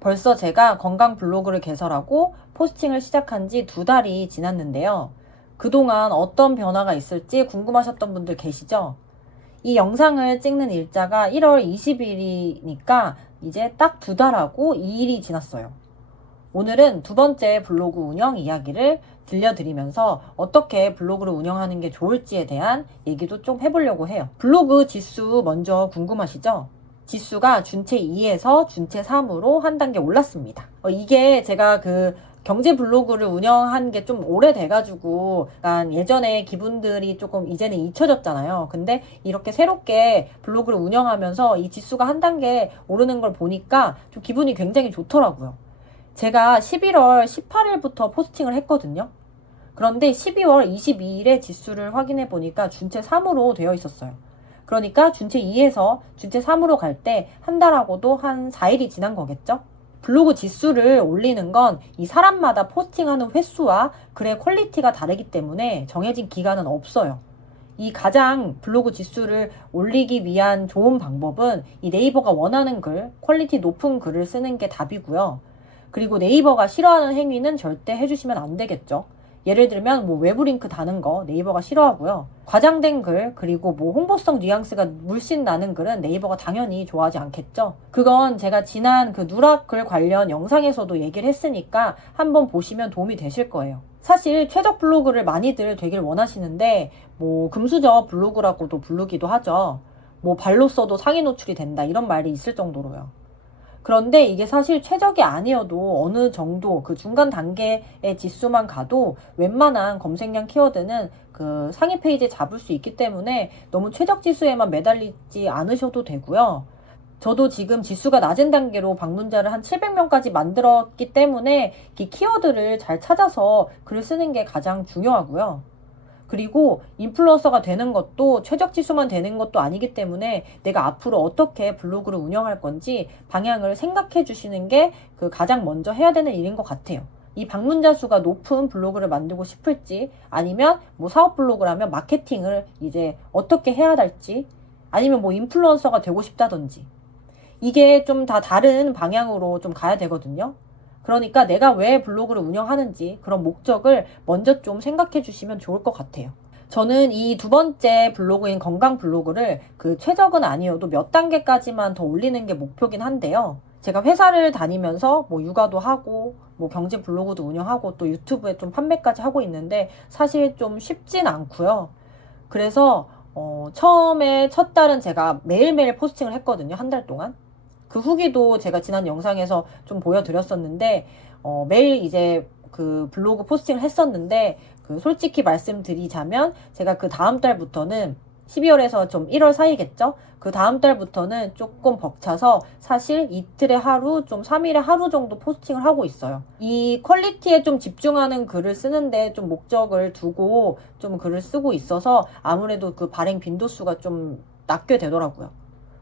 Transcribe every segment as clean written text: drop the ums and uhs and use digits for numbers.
벌써 제가 건강 블로그를 개설하고 포스팅을 시작한 지 2달이 지났는데요. 그동안 어떤 변화가 있을지 궁금하셨던 분들 계시죠? 이 영상을 찍는 일자가 1월 20일이니까 이제 딱 2달하고 2일이 지났어요. 오늘은 2번째 블로그 운영 이야기를 들려드리면서 어떻게 블로그를 운영하는 게 좋을지에 대한 얘기도 좀 해보려고 해요. 블로그 지수 먼저 궁금하시죠? 지수가 준체 2에서 준체 3으로 한 단계 올랐습니다. 이게 제가 그 경제 블로그를 운영한 게 좀 오래돼가지고 약간 예전에 기분들이 조금 이제는 잊혀졌잖아요. 근데 이렇게 새롭게 블로그를 운영하면서 이 지수가 한 단계 오르는 걸 보니까 좀 기분이 굉장히 좋더라고요. 제가 11월 18일부터 포스팅을 했거든요. 그런데 12월 22일에 지수를 확인해 보니까 준체 3으로 되어 있었어요. 그러니까 준체 2에서 준체 3으로 갈 때 한 달하고도 한 4일이 지난 거겠죠? 블로그 지수를 올리는 건 이 사람마다 포스팅하는 횟수와 글의 퀄리티가 다르기 때문에 정해진 기간은 없어요. 이 가장 블로그 지수를 올리기 위한 좋은 방법은 이 네이버가 원하는 글, 퀄리티 높은 글을 쓰는 게 답이고요. 그리고 네이버가 싫어하는 행위는 절대 해주시면 안 되겠죠. 예를 들면 뭐 외부 링크 다는 거 네이버가 싫어하고요. 과장된 글, 그리고 뭐 홍보성 뉘앙스가 물씬 나는 글은 네이버가 당연히 좋아하지 않겠죠. 그건 제가 지난 그 누락글 관련 영상에서도 얘기를 했으니까 한번 보시면 도움이 되실 거예요. 사실 최적 블로그를 많이들 되길 원하시는데 뭐 금수저 블로그라고도 부르기도 하죠. 뭐 발로 써도 상위 노출이 된다 이런 말이 있을 정도로요. 그런데 이게 사실 최적이 아니어도 어느 정도 그 중간 단계의 지수만 가도 웬만한 검색량 키워드는 그 상위 페이지에 잡을 수 있기 때문에 너무 최적 지수에만 매달리지 않으셔도 되고요. 저도 지금 지수가 낮은 단계로 방문자를 한 700명까지 만들었기 때문에 이 키워드를 잘 찾아서 글을 쓰는 게 가장 중요하고요. 그리고 인플루언서가 되는 것도 최적 지수만 되는 것도 아니기 때문에 내가 앞으로 어떻게 블로그를 운영할 건지 방향을 생각해 주시는 게 그 가장 먼저 해야 되는 일인 것 같아요. 이 방문자 수가 높은 블로그를 만들고 싶을지 아니면 뭐 사업 블로그라면 마케팅을 이제 어떻게 해야 할지 아니면 뭐 인플루언서가 되고 싶다든지 이게 좀 다 다른 방향으로 좀 가야 되거든요. 그러니까 내가 왜 블로그를 운영하는지 그런 목적을 먼저 좀 생각해 주시면 좋을 것 같아요. 저는 이 2번째 블로그인 건강 블로그를 그 최적은 아니어도 몇 단계까지만 더 올리는 게 목표긴 한데요. 제가 회사를 다니면서 뭐 육아도 하고 뭐 경제 블로그도 운영하고 또 유튜브에 좀 판매까지 하고 있는데 사실 좀 쉽진 않고요. 그래서 처음에 첫 달은 제가 매일매일 포스팅을 했거든요. 한 달 동안. 그 후기도 제가 지난 영상에서 좀 보여드렸었는데 매일 이제 그 블로그 포스팅을 했었는데 그 솔직히 말씀드리자면 제가 그 다음 달부터는 12월에서 좀 1월 사이겠죠? 그 다음 달부터는 조금 벅차서 사실 이틀에 하루, 좀 3일에 하루 정도 포스팅을 하고 있어요. 이 퀄리티에 좀 집중하는 글을 쓰는데 좀 목적을 두고 좀 글을 쓰고 있어서 아무래도 그 발행 빈도수가 좀 낮게 되더라고요.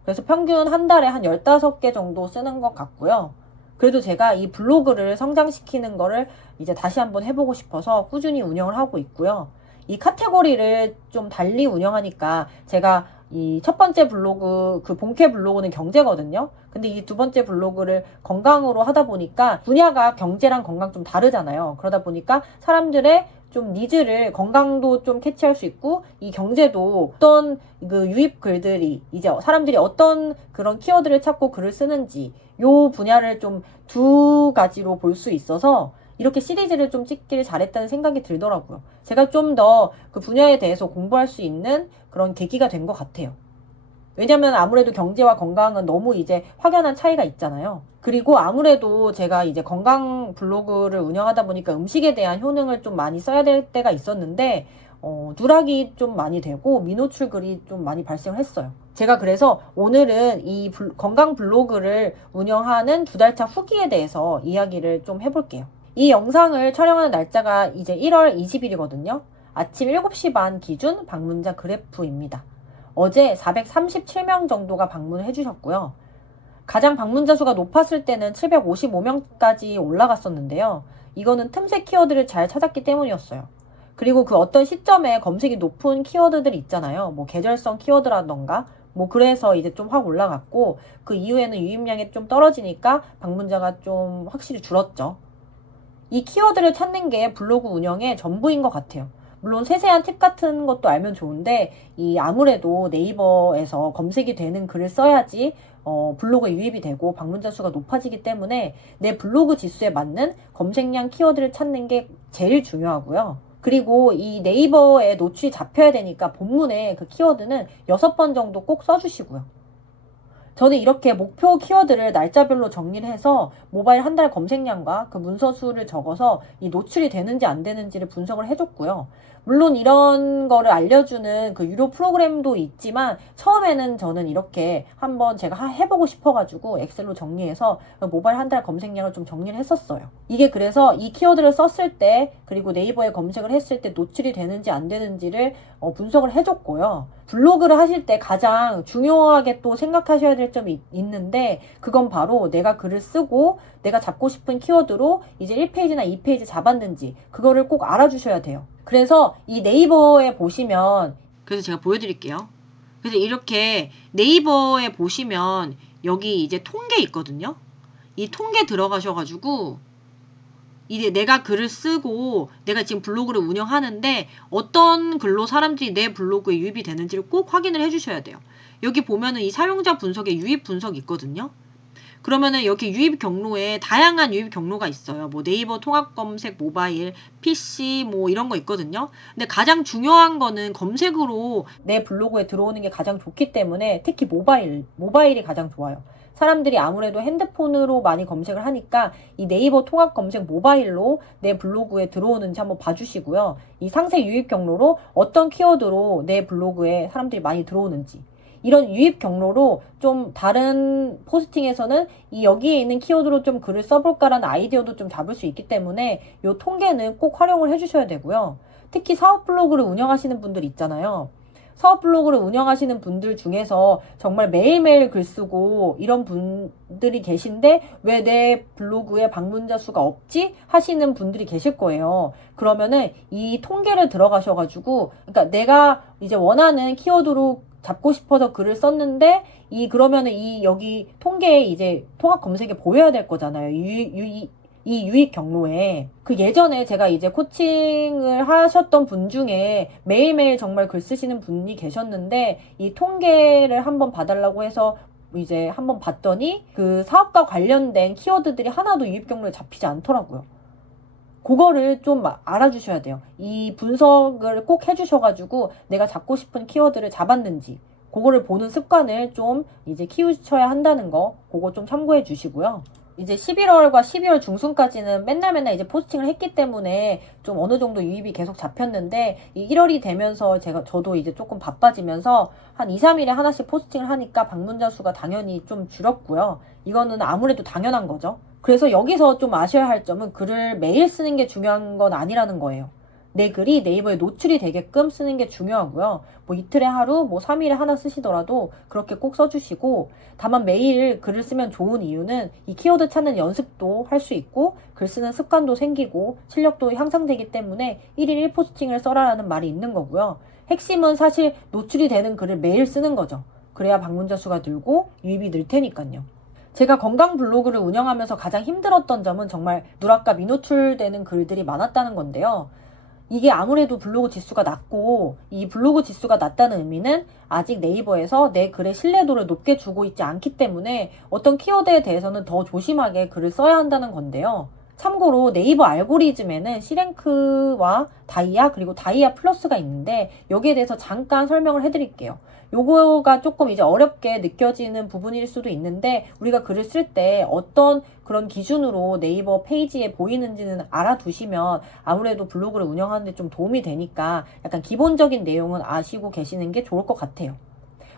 그래서 평균 한 달에 한 15개 정도 쓰는 것 같고요. 그래도 제가 이 블로그를 성장시키는 거를 이제 다시 한번 해보고 싶어서 꾸준히 운영을 하고 있고요. 이 카테고리를 좀 달리 운영하니까 제가 이 첫 번째 블로그, 그 본캐 블로그는 경제거든요. 근데 이 2번째 블로그를 건강으로 하다 보니까 분야가 경제랑 건강 좀 다르잖아요. 그러다 보니까 사람들의 좀 니즈를 건강도 좀 캐치할 수 있고 이 경제도 어떤 그 유입 글들이 이제 사람들이 어떤 그런 키워드를 찾고 글을 쓰는지 요 분야를 좀 2가지로 볼 수 있어서 이렇게 시리즈를 좀 찍기를 잘했다는 생각이 들더라고요. 제가 좀 더 그 분야에 대해서 공부할 수 있는 그런 계기가 된 것 같아요. 왜냐면 아무래도 경제와 건강은 너무 이제 확연한 차이가 있잖아요. 그리고 아무래도 제가 이제 건강 블로그를 운영하다 보니까 음식에 대한 효능을 좀 많이 써야 될 때가 있었는데 누락이 좀 많이 되고 미노출 글이 좀 많이 발생을 했어요. 제가 그래서 오늘은 이 건강 블로그를 운영하는 2달차 후기에 대해서 이야기를 좀 해볼게요. 이 영상을 촬영하는 날짜가 이제 1월 20일이거든요. 아침 7시 반 기준 방문자 그래프입니다. 어제 437명 정도가 방문을 해주셨고요. 가장 방문자 수가 높았을 때는 755명까지 올라갔었는데요. 이거는 틈새 키워드를 잘 찾았기 때문이었어요. 그리고 그 어떤 시점에 검색이 높은 키워드들이 있잖아요. 뭐 계절성 키워드라던가 뭐 그래서 이제 좀 확 올라갔고, 그 이후에는 유입량이 좀 떨어지니까 방문자가 좀 확실히 줄었죠. 이 키워드를 찾는 게 블로그 운영의 전부인 것 같아요. 물론 세세한 팁 같은 것도 알면 좋은데, 이 아무래도 네이버에서 검색이 되는 글을 써야지 블로그에 유입이 되고 방문자 수가 높아지기 때문에 내 블로그 지수에 맞는 검색량 키워드를 찾는 게 제일 중요하고요. 그리고 이 네이버에 노출이 잡혀야 되니까 본문에 그 키워드는 6번 정도 꼭 써주시고요. 저는 이렇게 목표 키워드를 날짜별로 정리를 해서 모바일 한 달 검색량과 그 문서 수를 적어서 이 노출이 되는지 안 되는지를 분석을 해줬고요. 물론 이런 거를 알려주는 그 유료 프로그램도 있지만 처음에는 저는 이렇게 한번 제가 해보고 싶어가지고 엑셀로 정리해서 모바일 한 달 검색량을 좀 정리를 했었어요. 이게 그래서 이 키워드를 썼을 때 그리고 네이버에 검색을 했을 때 노출이 되는지 안 되는지를 분석을 해줬고요. 블로그를 하실 때 가장 중요하게 또 생각하셔야 될 점이 있는데, 그건 바로 내가 글을 쓰고 내가 잡고 싶은 키워드로 이제 1페이지나 2페이지 잡았는지 그거를 꼭 알아주셔야 돼요. 그래서 이 네이버에 보시면, 그래서 제가 보여드릴게요. 그래서 이렇게 네이버에 보시면 여기 이제 통계 있거든요. 이 통계 들어가셔가지고 이제 내가 글을 쓰고 내가 지금 블로그를 운영하는데 어떤 글로 사람들이 내 블로그에 유입이 되는지를 꼭 확인을 해주셔야 돼요. 여기 보면은 이 사용자 분석에 유입 분석이 있거든요. 그러면은 여기 유입 경로에 다양한 유입 경로가 있어요. 뭐 네이버 통합 검색, 모바일, PC 뭐 이런 거 있거든요. 근데 가장 중요한 거는 검색으로 내 블로그에 들어오는 게 가장 좋기 때문에 특히 모바일이 가장 좋아요. 사람들이 아무래도 핸드폰으로 많이 검색을 하니까 이 네이버 통합 검색 모바일로 내 블로그에 들어오는지 한번 봐주시고요. 이 상세 유입 경로로 어떤 키워드로 내 블로그에 사람들이 많이 들어오는지, 이런 유입 경로로 좀 다른 포스팅에서는 이 여기에 있는 키워드로 좀 글을 써볼까라는 아이디어도 좀 잡을 수 있기 때문에 이 통계는 꼭 활용을 해주셔야 되고요. 특히 사업 블로그를 운영하시는 분들 있잖아요. 사업 블로그를 운영하시는 분들 중에서 정말 매일매일 글 쓰고 이런 분들이 계신데 왜 내 블로그에 방문자 수가 없지? 하시는 분들이 계실 거예요. 그러면은 이 통계를 들어가셔가지고, 그러니까 내가 이제 원하는 키워드로 잡고 싶어서 글을 썼는데 그러면은 여기 통계에 이제 통합 검색에 보여야 될 거잖아요. 이 유입 경로에. 그 예전에 제가 이제 코칭을 하셨던 분 중에 매일매일 정말 글 쓰시는 분이 계셨는데 이 통계를 한번 봐달라고 해서 이제 한번 봤더니 그 사업과 관련된 키워드들이 하나도 유입 경로에 잡히지 않더라고요. 그거를 좀 알아주셔야 돼요. 이 분석을 꼭 해주셔가지고 내가 잡고 싶은 키워드를 잡았는지 그거를 보는 습관을 좀 이제 키우셔야 한다는 거, 그거 좀 참고해 주시고요. 이제 11월과 12월 중순까지는 맨날 이제 포스팅을 했기 때문에 좀 어느 정도 유입이 계속 잡혔는데, 이 1월이 되면서 저도 이제 조금 바빠지면서 한 2, 3일에 하나씩 포스팅을 하니까 방문자 수가 당연히 좀 줄었고요. 이거는 아무래도 당연한 거죠. 그래서 여기서 좀 아셔야 할 점은 글을 매일 쓰는 게 중요한 건 아니라는 거예요. 내 글이 네이버에 노출이 되게끔 쓰는 게 중요하고요. 뭐 이틀에 하루, 뭐 3일에 하나 쓰시더라도 그렇게 꼭 써주시고, 다만 매일 글을 쓰면 좋은 이유는 이 키워드 찾는 연습도 할 수 있고 글 쓰는 습관도 생기고 실력도 향상되기 때문에 1일 1포스팅을 써라라는 말이 있는 거고요. 핵심은 사실 노출이 되는 글을 매일 쓰는 거죠. 그래야 방문자 수가 늘고 유입이 늘 테니까요. 제가 건강 블로그를 운영하면서 가장 힘들었던 점은 정말 누락과 미노출되는 글들이 많았다는 건데요. 이게 아무래도 블로그 지수가 낮고, 이 블로그 지수가 낮다는 의미는 아직 네이버에서 내 글의 신뢰도를 높게 주고 있지 않기 때문에 어떤 키워드에 대해서는 더 조심하게 글을 써야 한다는 건데요. 참고로 네이버 알고리즘에는 C랭크와 다이아 그리고 다이아 플러스가 있는데 여기에 대해서 잠깐 설명을 해드릴게요. 요거가 조금 이제 어렵게 느껴지는 부분일 수도 있는데, 우리가 글을 쓸 때 어떤 그런 기준으로 네이버 페이지에 보이는지는 알아두시면 아무래도 블로그를 운영하는 데 좀 도움이 되니까 약간 기본적인 내용은 아시고 계시는 게 좋을 것 같아요.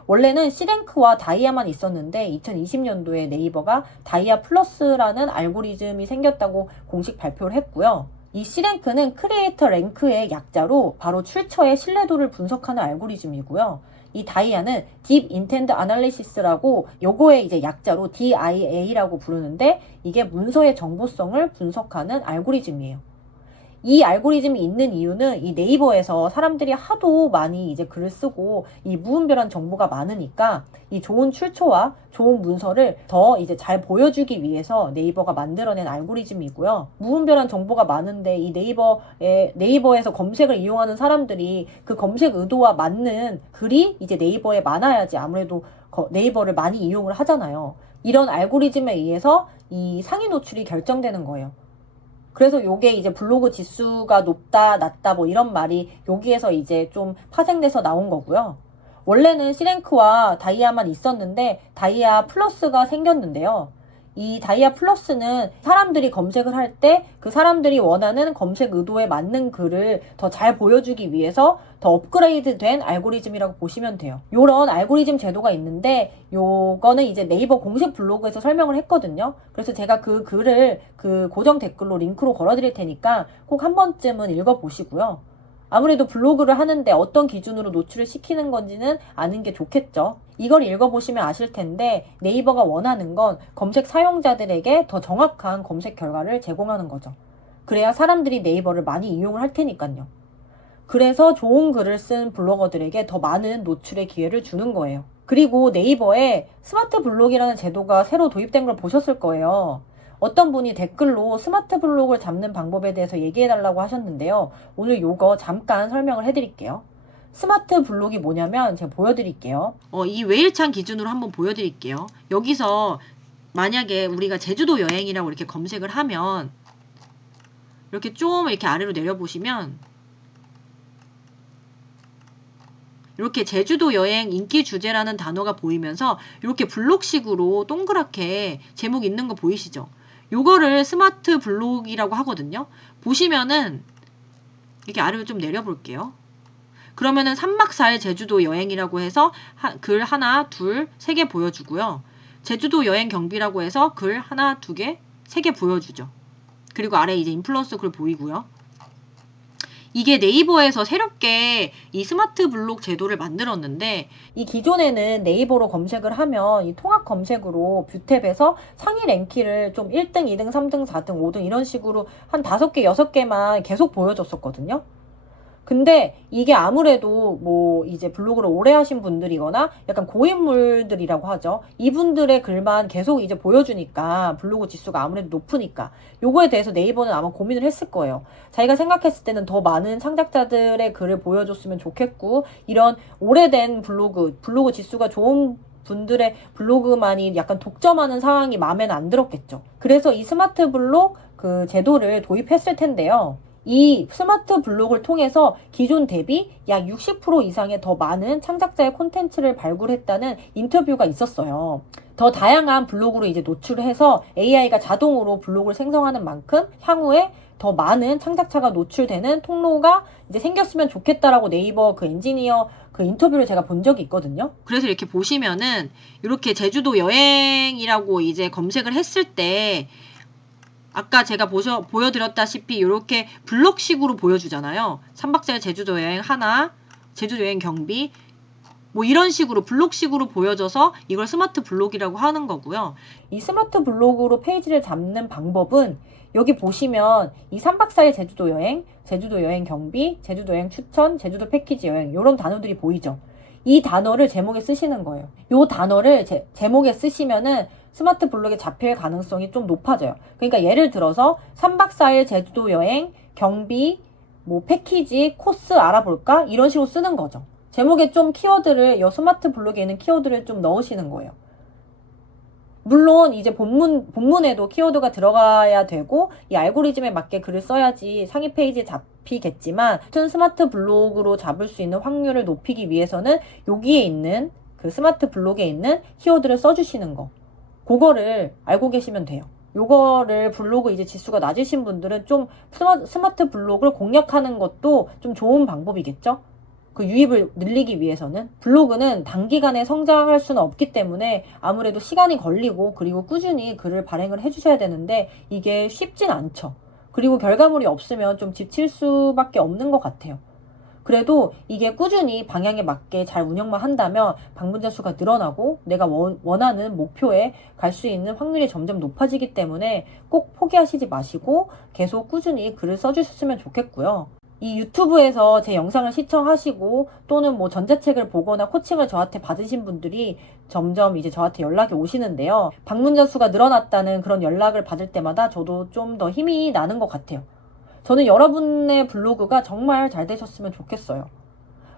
원래는 C랭크와 다이아만 있었는데 2020년도에 네이버가 다이아 플러스라는 알고리즘이 생겼다고 공식 발표를 했고요. 이 C랭크는 크리에이터 랭크의 약자로 바로 출처의 신뢰도를 분석하는 알고리즘이고요. 이 다이아는 Deep Intent Analysis라고, 요거의 이제 약자로 DIA라고 부르는데 이게 문서의 정보성을 분석하는 알고리즘이에요. 이 알고리즘이 있는 이유는 이 네이버에서 사람들이 하도 많이 이제 글을 쓰고 이 무분별한 정보가 많으니까 이 좋은 출처와 좋은 문서를 더 이제 잘 보여주기 위해서 네이버가 만들어낸 알고리즘이고요. 무분별한 정보가 많은데 이 네이버에서 검색을 이용하는 사람들이 그 검색 의도와 맞는 글이 이제 네이버에 많아야지 아무래도 네이버를 많이 이용을 하잖아요. 이런 알고리즘에 의해서 이 상위 노출이 결정되는 거예요. 그래서 요게 이제 블로그 지수가 높다, 낮다 뭐 이런 말이 여기에서 이제 좀 파생돼서 나온 거고요. 원래는 C랭크와 다이아만 있었는데 다이아 플러스가 생겼는데요. 이 다이아 플러스는 사람들이 검색을 할 때 그 사람들이 원하는 검색 의도에 맞는 글을 더 잘 보여주기 위해서 더 업그레이드 된 알고리즘이라고 보시면 돼요. 요런 알고리즘 제도가 있는데 요거는 이제 네이버 공식 블로그에서 설명을 했거든요. 그래서 제가 그 글을 그 고정 댓글로 링크로 걸어드릴 테니까 꼭 한 번쯤은 읽어보시고요. 아무래도 블로그를 하는데 어떤 기준으로 노출을 시키는 건지는 아는 게 좋겠죠. 이걸 읽어보시면 아실 텐데 네이버가 원하는 건 검색 사용자들에게 더 정확한 검색 결과를 제공하는 거죠. 그래야 사람들이 네이버를 많이 이용을 할 테니까요. 그래서 좋은 글을 쓴 블로거들에게 더 많은 노출의 기회를 주는 거예요. 그리고 네이버에 스마트 블록이라는 제도가 새로 도입된 걸 보셨을 거예요. 어떤 분이 댓글로 스마트 블록을 잡는 방법에 대해서 얘기해달라고 하셨는데요. 오늘 요거 잠깐 설명을 해드릴게요. 스마트 블록이 뭐냐면 제가 보여드릴게요. 이 웨일창 기준으로 한번 보여드릴게요. 여기서 만약에 우리가 제주도 여행이라고 이렇게 검색을 하면 이렇게 좀 이렇게 아래로 내려보시면 이렇게 제주도 여행 인기 주제라는 단어가 보이면서 이렇게 블록식으로 동그랗게 제목 있는 거 보이시죠? 요거를 스마트 블록이라고 하거든요. 보시면은 이렇게 아래로 좀 내려볼게요. 그러면은 3박 4일 제주도 여행이라고 해서 글 하나, 둘, 세 개 보여주고요. 제주도 여행 경비라고 해서 글 하나, 두 개, 세 개 보여주죠. 그리고 아래 이제 인플루언서 글 보이고요. 이게 네이버에서 새롭게 이 스마트 블록 제도를 만들었는데 이 기존에는 네이버로 검색을 하면 이 통합 검색으로 뷰탭에서 상위 랭키를 좀 1등, 2등, 3등, 4등, 5등 이런 식으로 한 5개, 6개만 계속 보여줬었거든요. 근데 이게 아무래도 뭐 이제 블로그를 오래 하신 분들이거나 약간 고인물들이라고 하죠. 이분들의 글만 계속 이제 보여주니까 블로그 지수가 아무래도 높으니까 요거에 대해서 네이버는 아마 고민을 했을 거예요. 자기가 생각했을 때는 더 많은 창작자들의 글을 보여줬으면 좋겠고 이런 오래된 블로그 지수가 좋은 분들의 블로그만이 약간 독점하는 상황이 마음에는 안 들었겠죠. 그래서 이 스마트 블록 그 제도를 도입했을 텐데요. 이 스마트 블록을 통해서 기존 대비 약 60% 이상의 더 많은 창작자의 콘텐츠를 발굴했다는 인터뷰가 있었어요. 더 다양한 블로그로 이제 노출을 해서 AI가 자동으로 블로그를 생성하는 만큼 향후에 더 많은 창작자가 노출되는 통로가 이제 생겼으면 좋겠다라고 네이버 그 엔지니어 그 인터뷰를 제가 본 적이 있거든요. 그래서 이렇게 보시면은 이렇게 제주도 여행이라고 이제 검색을 했을 때 아까 제가 보여드렸다시피 이렇게 블록식으로 보여주잖아요. 3박 4일 제주도 여행 하나, 제주도 여행 경비 뭐 이런 식으로 블록식으로 보여져서 이걸 스마트 블록이라고 하는 거고요. 이 스마트 블록으로 페이지를 잡는 방법은 여기 보시면 이 3박 4일 제주도 여행 경비, 제주도 여행 추천, 제주도 패키지 여행 이런 단어들이 보이죠. 이 단어를 제목에 쓰시는 거예요. 이 단어를 제목에 쓰시면은 스마트 블록에 잡힐 가능성이 좀 높아져요. 그러니까 예를 들어서 3박 4일 제주도 여행, 경비, 뭐 패키지, 코스 알아볼까? 이런 식으로 쓰는 거죠. 제목에 좀 키워드를, 이 스마트 블록에 있는 키워드를 좀 넣으시는 거예요. 물론 이제 본문에도 키워드가 들어가야 되고 이 알고리즘에 맞게 글을 써야지 상위 페이지에 잡히겠지만 같은 스마트 블록으로 잡을 수 있는 확률을 높이기 위해서는 여기에 있는 그 스마트 블록에 있는 키워드를 써주시는 거 그거를 알고 계시면 돼요. 요거를 블로그 이제 지수가 낮으신 분들은 좀 스마트 블록을 공략하는 것도 좀 좋은 방법이겠죠? 그 유입을 늘리기 위해서는 블로그는 단기간에 성장할 수는 없기 때문에 아무래도 시간이 걸리고 그리고 꾸준히 글을 발행을 해주셔야 되는데 이게 쉽진 않죠. 그리고 결과물이 없으면 좀 지칠 수밖에 없는 것 같아요. 그래도 이게 꾸준히 방향에 맞게 잘 운영만 한다면 방문자 수가 늘어나고 내가 원하는 목표에 갈 수 있는 확률이 점점 높아지기 때문에 꼭 포기하시지 마시고 계속 꾸준히 글을 써주셨으면 좋겠고요. 이 유튜브에서 제 영상을 시청하시고 또는 뭐 전자책을 보거나 코칭을 저한테 받으신 분들이 점점 이제 저한테 연락이 오시는데요. 방문자 수가 늘어났다는 그런 연락을 받을 때마다 저도 좀 더 힘이 나는 것 같아요. 저는 여러분의 블로그가 정말 잘 되셨으면 좋겠어요.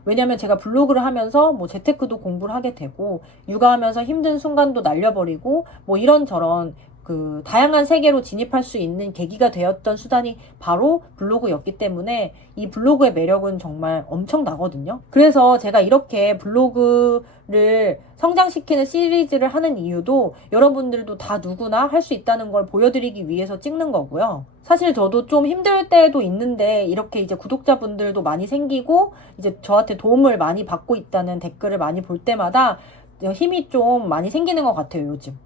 왜냐면 제가 블로그를 하면서 뭐 재테크도 공부를 하게 되고 육아하면서 힘든 순간도 날려버리고 뭐 이런저런 그 다양한 세계로 진입할 수 있는 계기가 되었던 수단이 바로 블로그였기 때문에 이 블로그의 매력은 정말 엄청나거든요. 그래서 제가 이렇게 블로그를 성장시키는 시리즈를 하는 이유도 여러분들도 다 누구나 할 수 있다는 걸 보여드리기 위해서 찍는 거고요. 사실 저도 좀 힘들 때도 있는데 이렇게 이제 구독자분들도 많이 생기고 이제 저한테 도움을 많이 받고 있다는 댓글을 많이 볼 때마다 힘이 좀 많이 생기는 것 같아요, 요즘.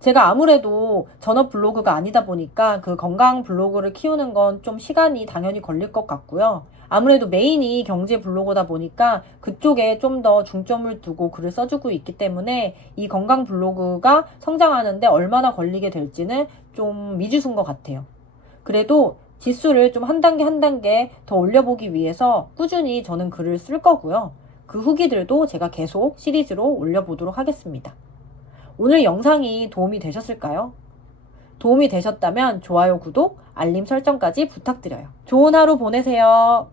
제가 아무래도 전업 블로그가 아니다 보니까 그 건강 블로그를 키우는 건 좀 시간이 당연히 걸릴 것 같고요. 아무래도 메인이 경제 블로거다 보니까 그쪽에 좀 더 중점을 두고 글을 써주고 있기 때문에 이 건강 블로그가 성장하는데 얼마나 걸리게 될지는 좀 미지수인 것 같아요. 그래도 지수를 좀 한 단계 한 단계 더 올려보기 위해서 꾸준히 저는 글을 쓸 거고요. 그 후기들도 제가 계속 시리즈로 올려보도록 하겠습니다. 오늘 영상이 도움이 되셨을까요? 도움이 되셨다면 좋아요, 구독, 알림 설정까지 부탁드려요. 좋은 하루 보내세요.